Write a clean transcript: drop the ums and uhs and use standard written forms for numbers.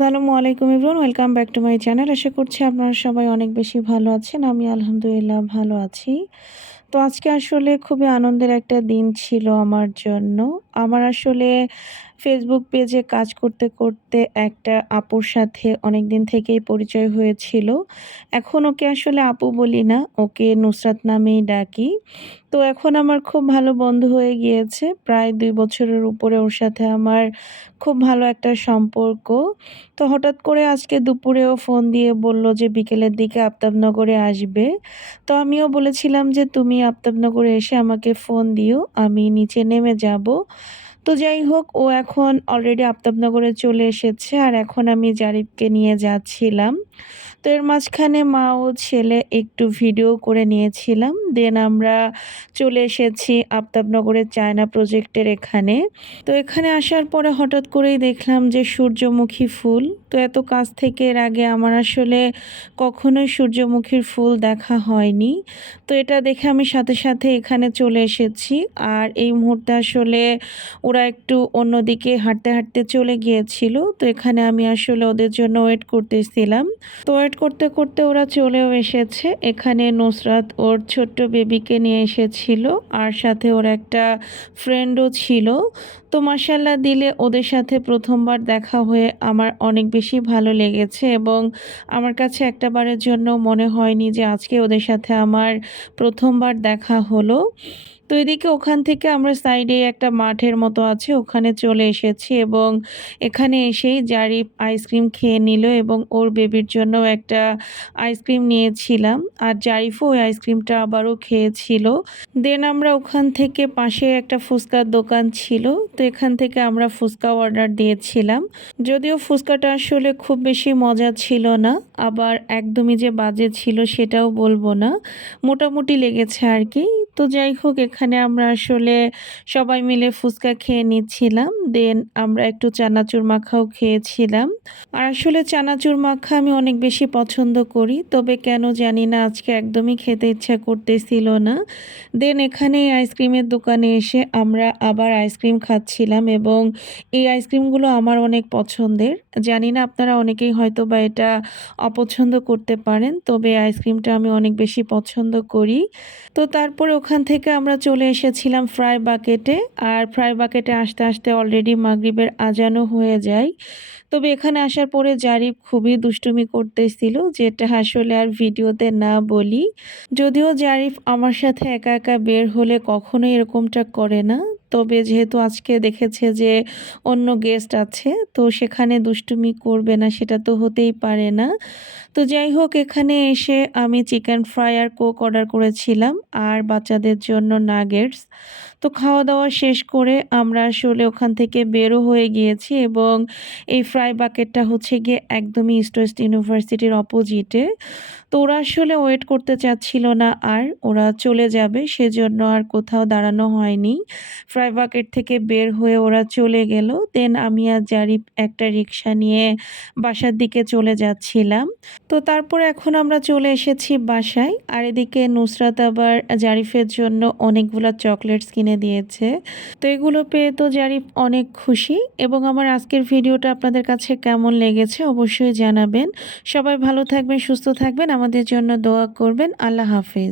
আসসালামু আলাইকুম everyone, welcome back to my channel. আশা করছি আপনারা সবাই অনেক বেশি ভালো আছেন। আমি আলহামদুলিল্লাহ ভালো আছি। তো আজকে আসলে খুবই আনন্দের একটা দিন ছিল আমার জন্য। আমার আসলে ফেসবুক পেজে কাজ করতে, করতে একটা আপুর সাথে অনেকদিন থেকেই পরিচয় হয়েছিল। এখন ওকে আসলে আপু বলি না, ওকে নুসরাত নামেই ডাকি। তো এখন আমার খুব ভালো বন্ধু হয়ে গিয়েছে। প্রায় ২ বছরের উপরে ওর সাথে আমার খুব ভালো একটা সম্পর্ক। তো হঠাৎ করে আজকে দুপুরেও ফোন দিয়ে বলল যে বিকেলের দিকে আফতাবনগরে আসবে। তো আমিও বলেছিলাম যে, "তুমি আফতাবনগরে এসে আমাকে ফোন দিও, আমি নিচে নেমে যাবো।" তো যাই হোক, ও এখন অলরেডি আফতাবনগরে চলে এসেছে আর এখন আমি জারিফকে নিয়ে যাচ্ছিলাম। তো এর মাঝখানে মা ও ছেলে একটু ভিডিও করে নিয়েছিলাম। দেন আমরা চলে এসেছি আফতাবনগরের চায়না প্রজেক্টের এখানে। তো এখানে আসার পরে হঠাৎ করেই দেখলাম যে সূর্যমুখী ফুল। তো এত কাছ থেকে এর আগে আমার আসলে কখনোই সূর্যমুখীর ফুল দেখা হয়নি। তো এটা দেখে আমি সাথে, সাথে এখানে চলে এসেছি। আর এই মুহূর্তে আসলে ওরা একটু অন্যদিকে হাঁটতে, হাঁটতে চলে গিয়েছিল। তো এখানে আমি আসলে ওদের জন্য ওয়েট করতেছিলাম। তো ওয়েট করতে, করতে ওরা চলেও এসেছে। এখানে নুসরাত ওর ছোট্ট বেবিকে নিয়ে এসেছিল আর সাথে ওর একটা ফ্রেন্ডও ছিল। তো মাশাআল্লাহ দিলে ওদের সাথে ১ম বার দেখা হয়ে আমার অনেক বেশি ভালো লেগেছে এবং আমার কাছে একটা বারের জন্য মনে হয়নি যে আজকে ওদের সাথে আমার ১ম বার দেখা হলো। তো এদিকে ওখান থেকে আমরা সাইডে একটা মাঠের মতো আছে, ওখানে চলে এসেছি এবং এখানে এসেই জারিফ আইসক্রিম খেয়ে নিল এবং ওর বেবির জন্যও একটা আইসক্রিম নিয়েছিলাম। আর জারিফও ওই আইসক্রিমটা আবারও খেয়েছিল। দেন আমরা ওখান থেকে পাশে একটা ফুচকার দোকান ছিল। তো এখান থেকে আমরা ফুচকা অর্ডার দিয়েছিলাম। যদিও ফুচকাটা আসলে খুব বেশি মজা ছিল না, আবার একদমই যে বাজে ছিল সেটাও বলবো না। মোটামুটি লেগেছে আরকি। তো যাই হোক, এখানে আমরা আসলে সবাই মিলে ফুচকা খেয়ে নিচ্ছিলাম। দেন আমরা একটু চানাচুর মাখাও খেয়েছিলাম। আর আসলে চানাচুর মাখা আমি অনেক বেশি পছন্দ করি। তবে কেন জানি না আজকে একদমই খেতে ইচ্ছা করতেছিল না। দেন এখানে এই আইসক্রিমের দোকানে এসে আমরা আবার আইসক্রিম খাচ্ছিলাম এবং এই আইসক্রিমগুলো আমার অনেক পছন্দের। জানি না আপনারা অনেকেই হয়তোবা এটা অপছন্দ করতে পারেন। তবে এই আইসক্রিমটা আমি অনেক বেশি পছন্দ করি। তো তারপরে ওখান থেকে আমরা চলে এসেছিলাম ফ্রাই বাকেটে। আর ফ্রাই বাকেটে আসতে, আসতে অলরেডি মাগরিবের আজানও হয়ে যায়। তবে এখানে আসার পরে জারিফ খুবই দুষ্টুমি করতেছিল, যেটা আসলে আর ভিডিওতে না বলি। যদিও জারিফ আমার সাথে একা, একা বের হলে কখনোই এরকমটা করে না। তবে যেহেতু আজকে দেখেছে যে অন্য গেস্ট আছে, তো সেখানে দুষ্টুমি করবে না সেটা তো হতেই পারে না। তো যাই হোক, এখানে এসে আমি চিকেন ফ্রাই আর কোক অর্ডার করেছিলাম আর বাচ্চাদের জন্য নাগেটস। তো খাওয়া-দাওয়া শেষ করে আমরা আসলে ওখান থেকে বেরও হয়ে গিয়েছি এবং এই ফ্রাই বাকেটটা হচ্ছে গিয়ে একদমই ইস্ট ওয়েস্ট ইউনিভার্সিটির অপোজিটে। তো ওরা আসলে ওয়েট করতে চাচ্ছিল না আর, ওরা চলে যাবে সেজন্য আর কোথাও দাঁড়ানো হয়নি। ফ্রাই বাকেট থেকে বের হয়ে ওরা চলে গেল। দেন আমি আর জারিফ একটা রিক্সা নিয়ে বাসার দিকে চলে যাচ্ছিলাম। তো তারপরে এখন আমরা চলে এসেছি বাসায়। আর এদিকে নুসরাত আবার জারিফের জন্য অনেকগুলা চকলেটস কিনে দিয়েছে। তো এগুলো পেয়ে তো জারিফ অনেক খুশি এবং আমার আজকের ভিডিওটা আপনাদের কাছে কেমন লেগেছে অবশ্যই জানাবেন। সবাই ভালো থাকবেন, সুস্থ থাকবেন, আমাদের জন্য দোয়া করবেন। আল্লাহ হাফেজ।